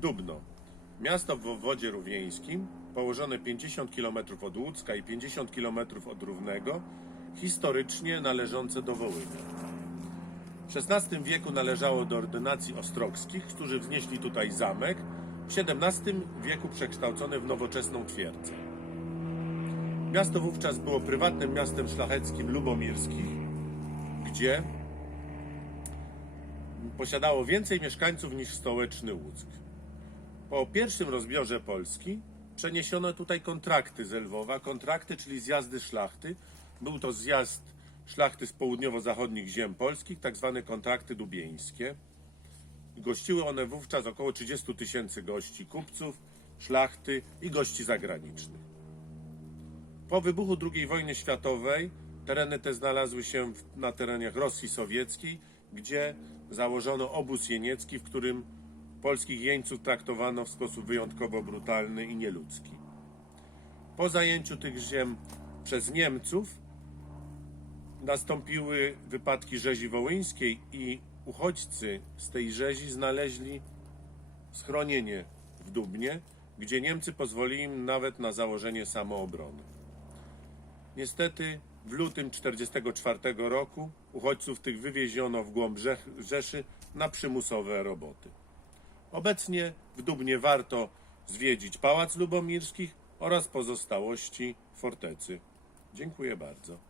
Dubno. Miasto w wodzie rówieńskim, położone 50 km od Łódzka i 50 km od Równego, historycznie należące do Wołynia. W XVI wieku należało do ordynacji ostrogskich, którzy wznieśli tutaj zamek, w XVII wieku przekształcony w nowoczesną twierdzę. Miasto wówczas było prywatnym miastem szlacheckim lubomirskich, gdzie posiadało więcej mieszkańców niż stołeczny Łuck. Po pierwszym rozbiorze Polski przeniesiono tutaj kontrakty z Lwowa, kontrakty, czyli zjazdy szlachty. Był to zjazd szlachty z południowo-zachodnich ziem polskich, tak zwane kontrakty dubieńskie. Gościły one wówczas około 30 tysięcy gości, kupców, szlachty i gości zagranicznych. Po wybuchu II wojny światowej tereny te znalazły się na terenach Rosji Sowieckiej, gdzie założono obóz jeniecki, w którym polskich jeńców traktowano w sposób wyjątkowo brutalny i nieludzki. Po zajęciu tych ziem przez Niemców nastąpiły wypadki rzezi wołyńskiej i uchodźcy z tej rzezi znaleźli schronienie w Dubnie, gdzie Niemcy pozwolili im nawet na założenie samoobrony. Niestety w lutym 1944 roku uchodźców tych wywieziono w głąb Rzeszy na przymusowe roboty. Obecnie w Dubnie warto zwiedzić Pałac Lubomirskich oraz pozostałości fortecy. Dziękuję bardzo.